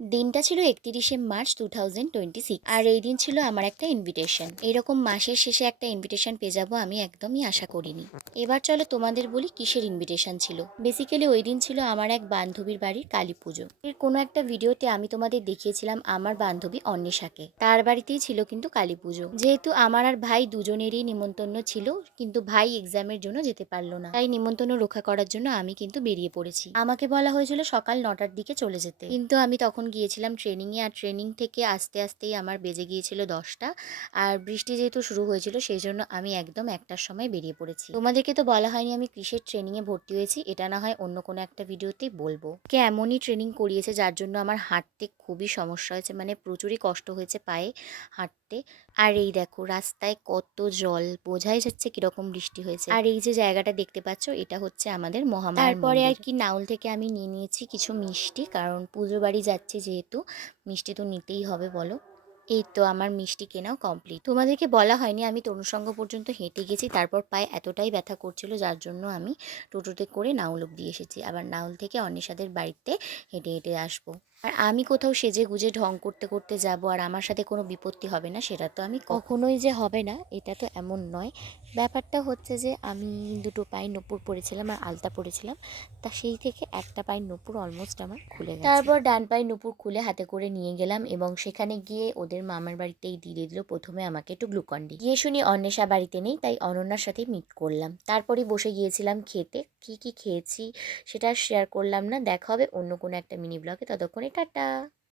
দিনটা ছিল ৩১শে মার্চ 2026 আর এই দিন ছিল আমার একটা ইনভিটেশন। এরকম মাসের শেষে একটা ইনভিটেশন পেয়ে যাবো আমি একদমই আশা করিনি। এবার চলো তোমাদের বলি কিসের ইনভিটেশন ছিল। বেসিক্যালি ওই দিন ছিল আমার এক বান্ধবীর বাড়ির কালী পুজো। এর কোনো একটা ভিডিওতে আমি তোমাদের দেখিয়েছিলাম আমার বান্ধবী অন্বেষাকে, তার বাড়িতেই ছিল কিন্তু কালী পুজো। যেহেতু আমার আর ভাই দুজনেরই নিমন্ত্রণ ছিল, কিন্তু ভাই এক্সামের জন্য যেতে পারলো না, তাই নিমন্ত্রণ রক্ষা করার জন্য আমি কিন্তু বেরিয়ে পড়েছি। আমাকে বলা হয়েছিল সকাল 9টার দিকে চলে যেতে, কিন্তু আমি তখন গিয়েছিলাম ট্রেনিংয়ে, আর ট্রেনিং থেকে আসতে আসতেই আমার বেজে গিয়েছিল 10টা। আর বৃষ্টি যেহেতু শুরু হয়েছিল সেই জন্য আমি একদম 1টার সময় বেরিয়ে পড়েছি। তোমাদেরকে তো বলা হয়নি আমি কিসের ট্রেনিংয়ে ভর্তি হয়েছি, এটা না হয় অন্য কোনো একটা ভিডিওতেই বলবো। কে এমনই ট্রেনিং করিয়েছে যার জন্য আমার হাঁটতে খুবই সমস্যা হয়েছে, মানে প্রচুরই কষ্ট হয়েছে পায়ে হাঁটতে। আর এই দেখো রাস্তায় কত জল, বোঝাই যাচ্ছে কিরকম বৃষ্টি হয়েছে। আর এই যে জায়গাটা দেখতে পাচ্ছ এটা হচ্ছে আমাদের মহামায়ার মন্দির। তারপরে আর কি নাউল থেকে আমি নিয়ে নিয়েছি কিছু মিষ্টি, কারণ পুজো বাড়ি যাচ্ছি যেহেতু মিষ্টি তো নিতেই হবে বলো। এই তো আমার মিষ্টি কেনাও কমপ্লিট। তোমাদেরকে বলা হয়নি আমি তনুসঙ্গ পর্যন্ত হেঁটে গেছি, তারপর পায়ে এতটাই ব্যথা করছিল যার জন্য আমি টোটোতে করে নাউল অব্দি এসেছি, আবার নাউল থেকে অন্বেষাদের বাড়িতে হেঁটে হেঁটে আসবো। আর আমি কোথাও সেজে গুজে ঢং করতে করতে যাব আর আমার সাথে কোনো বিপত্তি হবে না, সেটা তো আমি কখনোই যে হবে না এটা তো এমন নয়। ব্যাপারটা হচ্ছে যে আমি দুটো পায়ে নূপুর পরেছিলাম আর আলতা পরেছিলাম, তা সেই থেকে একটা পায়ের নূপুর অলমোস্ট আমার খুলে গেছে। তারপর ডান পায়ের নূপুর খুলে হাতে করে নিয়ে গেলাম এবং সেখানে গিয়ে ওদের মামার বাড়িতেই দিয়ে দিল প্রথমে আমাকে একটু গ্লুকন্ডি। গিয়ে শুনি অন্বেষা বাড়িতে নেই, তাই অনন্যার সাথে মিট করলাম। তারপরে বসে গিয়েছিলাম খেতে। কি কি খেয়েছি সেটা শেয়ার করলাম না, দেখা হবে অন্য কোনো একটা মিনি ব্লগে। ততক্ষণে টাটা।